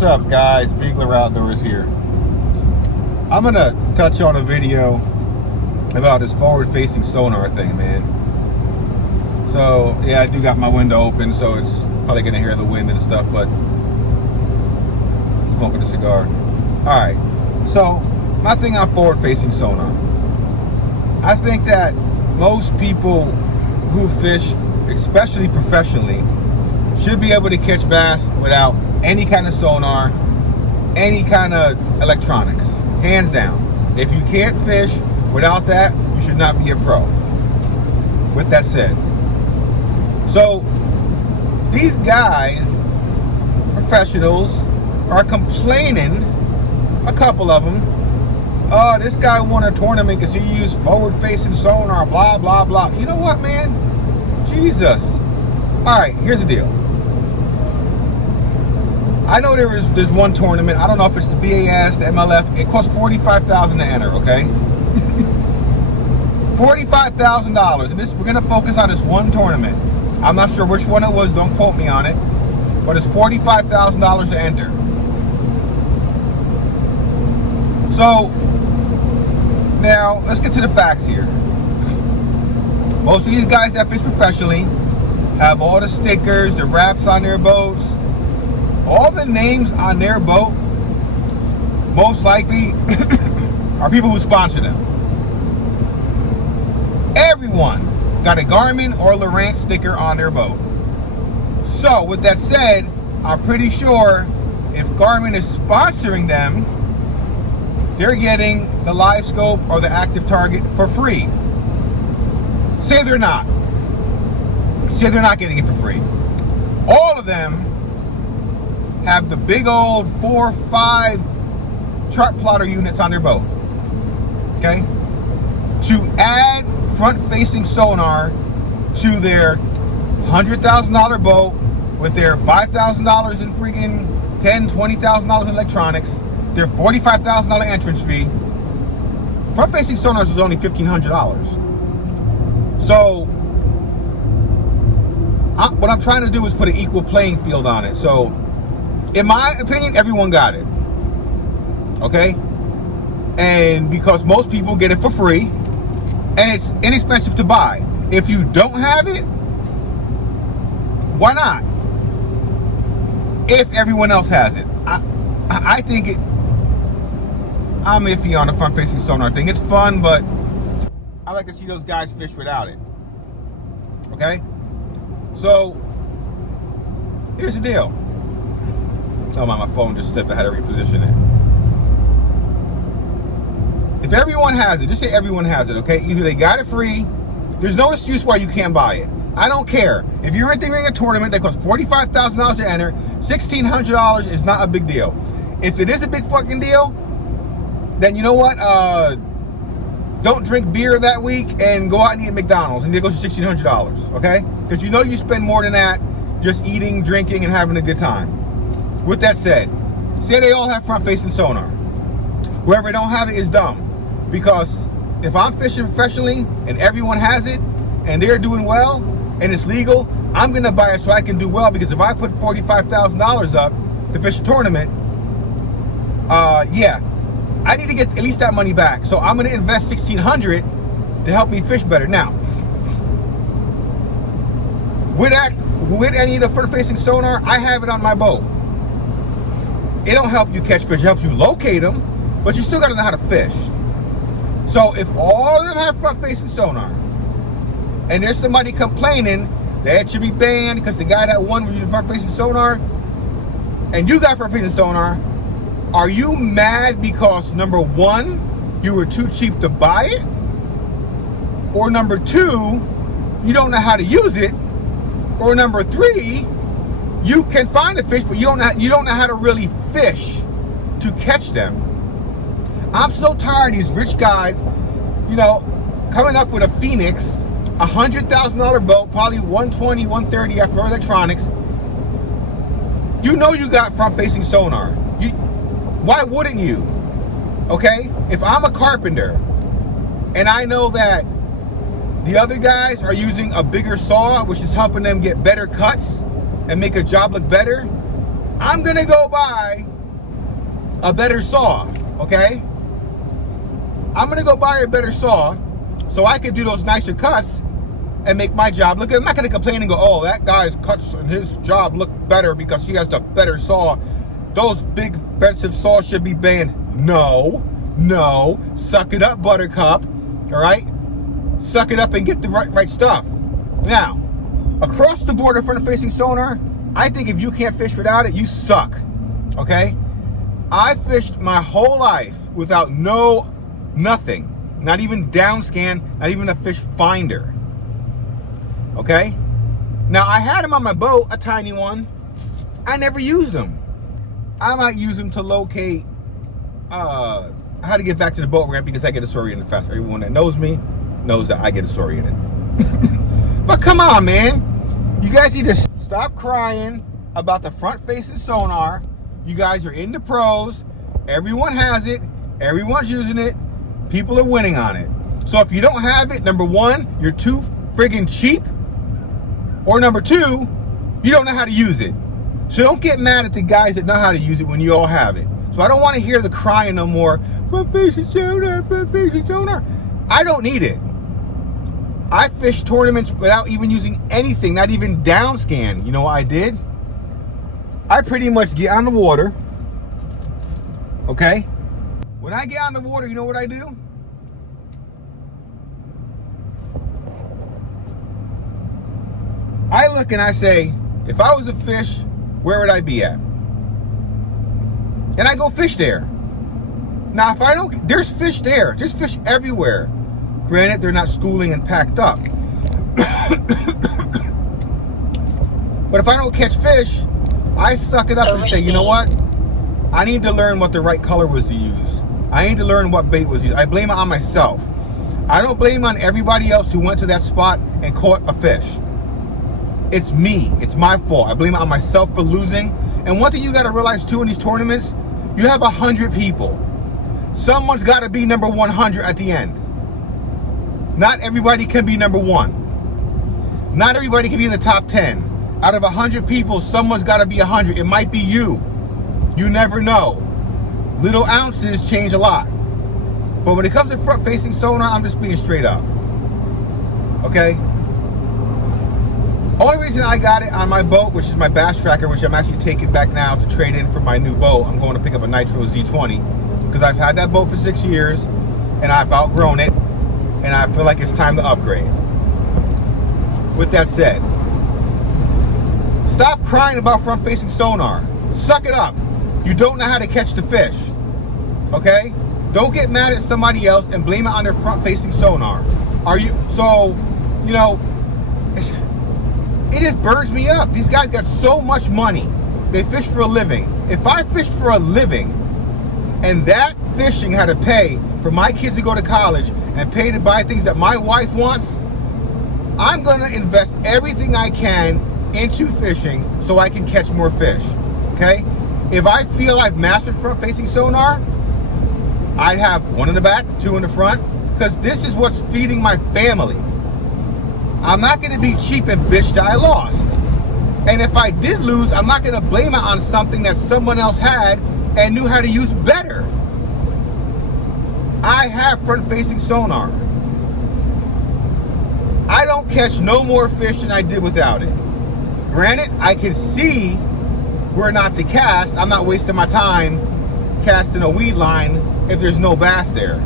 What's up, guys? Beagler Outdoors here. I'm gonna touch on a video about this forward-facing sonar thing, man. So yeah, I do got my window open, so it's probably gonna hear the wind and stuff, but smoking a cigar. All right. So my thing on forward-facing sonar. I think that most people who fish, especially professionally, should be able to catch bass without any kind of sonar, any kind of electronics, hands down. If you can't fish without that, you should not be a pro. With that said, so these guys, professionals, are complaining, a couple of them, oh, this guy won a tournament because he used forward-facing sonar, blah, blah, blah. You know what, man? Jesus. All right, here's the deal. I know there's one tournament. I don't know if it's the BAS, the MLF. It costs $45,000 to enter, okay? $45,000. And we're gonna focus on this one tournament. I'm not sure which one it was. Don't quote me on it. But it's $45,000 to enter. So now let's get to the facts here. Most of these guys that fish professionally have all the stickers, the wraps on their boats. All the names on their boat, most likely, are people who sponsor them. Everyone got a Garmin or Lowrance sticker on their boat. So, with that said, I'm pretty sure if Garmin is sponsoring them, they're getting the LiveScope or the Active Target for free. Say they're not. Say they're not getting it for free. All of them have the big old 4 or 5 chart plotter units on their boat. Okay? To add front-facing sonar to their $100,000 boat with their $5,000 in freaking $10,000, $20,000 in electronics, their $45,000 entrance fee. Front-facing sonars is only $1,500. So what I'm trying to do is put an equal playing field on it. So in my opinion, everyone got it. Okay? And because most people get it for free, and it's inexpensive to buy. If you don't have it, why not? If everyone else has it. I think I'm iffy on the front-facing sonar thing. It's fun, but I like to see those guys fish without it. Okay? So, here's the deal. Oh my phone just slipped. I had to reposition it. If everyone has it, just say everyone has it, okay? Either they got it free. There's no excuse why you can't buy it. I don't care. If you're entering a tournament that costs $45,000 to enter, $1,600 is not a big deal. If it is a big fucking deal, then you know what? Don't drink beer that week and go out and eat at McDonald's and it goes to $1,600, okay? Because you know you spend more than that just eating, drinking, and having a good time. With that said, say they all have front-facing sonar. Whoever don't have it is dumb. Because if I'm fishing professionally and everyone has it and they're doing well and it's legal, I'm gonna buy it so I can do well. Because if I put $45,000 up to fish a tournament, yeah, I need to get at least that money back. So I'm gonna invest $1,600 to help me fish better. Now, with any of the front-facing sonar, I have it on my boat. It don't help you catch fish. It helps you locate them, but you still got to know how to fish. So if all of them have front-facing sonar, and there's somebody complaining that it should be banned because the guy that won was using front-facing sonar, and you got front-facing sonar, are you mad because number one, you were too cheap to buy it, or number two, you don't know how to use it, or number three, you can find a fish, but you don't know how to really fish to catch them? I'm so tired of these rich guys, you know, coming up with a Phoenix, $100,000 boat, probably $120,000, $130,000 after electronics. You know you got front-facing sonar. Why wouldn't you? Okay? If I'm a carpenter and I know that the other guys are using a bigger saw, which is helping them get better cuts and make a job look better, I'm gonna go buy a better saw, okay? I'm gonna go buy a better saw so I can do those nicer cuts and make my job look good. I'm not gonna complain and go, oh, that guy's cuts and his job look better because he has the better saw. Those big expensive saws should be banned. No, suck it up, Buttercup, all right? Suck it up and get the right stuff. Now, across the board of front-facing sonar, I think if you can't fish without it, you suck, okay? I fished my whole life without nothing, not even down scan, not even a fish finder, okay? Now, I had them on my boat, a tiny one. I never used them. I might use them to locate how to get back to the boat ramp because I get disoriented fast. Everyone that knows me knows that I get disoriented. But come on, man. You guys need to stop crying about the front-facing sonar. You guys are in the pros. Everyone has it. Everyone's using it. People are winning on it. So if you don't have it, number one, you're too friggin' cheap. Or number two, you don't know how to use it. So don't get mad at the guys that know how to use it when you all have it. So I don't want to hear the crying no more. Front-facing sonar, front-facing sonar. I don't need it. I fished tournaments without even using anything, not even down scan. You know what I did? I pretty much get on the water, okay? When I get on the water, you know what I do? I look and I say, if I was a fish, where would I be at? And I go fish there. Now, if I don't, there's fish there. There's fish everywhere. Granted, they're not schooling and packed up. But if I don't catch fish, I suck it up and say, you know what? I need to learn what the right color was to use. I need to learn what bait was used. I blame it on myself. I don't blame on everybody else who went to that spot and caught a fish. It's me. It's my fault. I blame it on myself for losing. And one thing you got to realize too in these tournaments, you have 100 people. Someone's got to be number 100 at the end. Not everybody can be number one. Not everybody can be in the top 10. Out of 100 people, someone's got to be 100. It might be you. You never know. Little ounces change a lot. But when it comes to front-facing sonar, I'm just being straight up. Okay? Only reason I got it on my boat, which is my bass tracker, which I'm actually taking back now to trade in for my new boat. I'm going to pick up a Nitro Z20 because I've had that boat for 6 years and I've outgrown it and I feel like it's time to upgrade. With that said, stop crying about front-facing sonar. Suck it up. You don't know how to catch the fish. Okay? Don't get mad at somebody else and blame it on their front-facing sonar. You know, it just burns me up. These guys got so much money. They fish for a living. If I fished for a living and that fishing had to pay for my kids to go to college and pay to buy things that my wife wants, I'm gonna invest everything I can into fishing so I can catch more fish, okay? If I feel I've mastered front-facing sonar, I'd have one in the back, two in the front, because this is what's feeding my family. I'm not gonna be cheap and bitch that I lost. And if I did lose, I'm not gonna blame it on something that someone else had and knew how to use better. I have front-facing sonar. I don't catch no more fish than I did without it. Granted, I can see where not to cast. I'm not wasting my time casting a weed line if there's no bass there.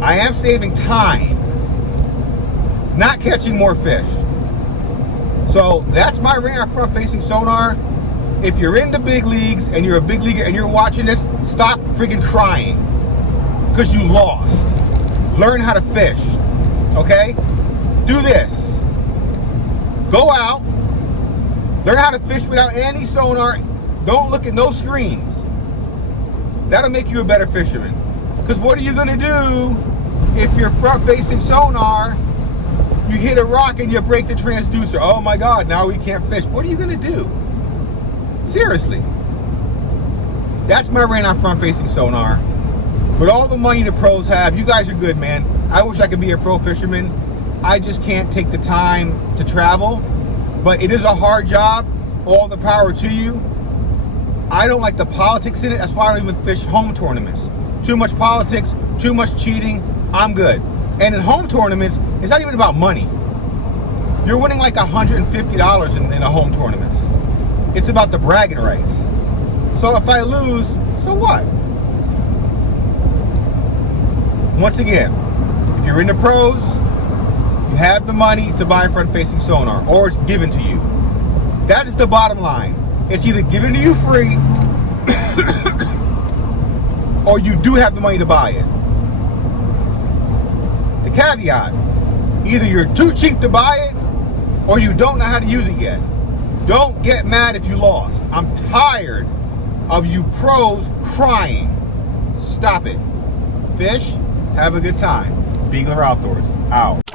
I am saving time, not catching more fish. So that's my rant on front-facing sonar. If you're in the big leagues and you're a big leaguer and you're watching this, stop freaking crying because you lost. Learn how to fish, okay? Do this. Go out, learn how to fish without any sonar. Don't look at no screens. That'll make you a better fisherman. Because what are you gonna do if you're front-facing sonar, you hit a rock and you break the transducer? Oh my God, now we can't fish. What are you gonna do? Seriously. That's my rant on front-facing sonar. With all the money the pros have, you guys are good, man. I wish I could be a pro fisherman. I just can't take the time to travel. But it is a hard job. All the power to you. I don't like the politics in it. That's why I don't even fish home tournaments. Too much politics, too much cheating. I'm good. And in home tournaments, it's not even about money. You're winning like $150 in a home tournament. It's about the bragging rights. So if I lose, so what? Once again, if you're in the pros, you have the money to buy front-facing sonar, or it's given to you. That is the bottom line. It's either given to you free, or you do have the money to buy it. The caveat, either you're too cheap to buy it, or you don't know how to use it yet. Don't get mad if you lost. I'm tired of you pros crying. Stop it. Fish, have a good time. Beagler Outdoors, out.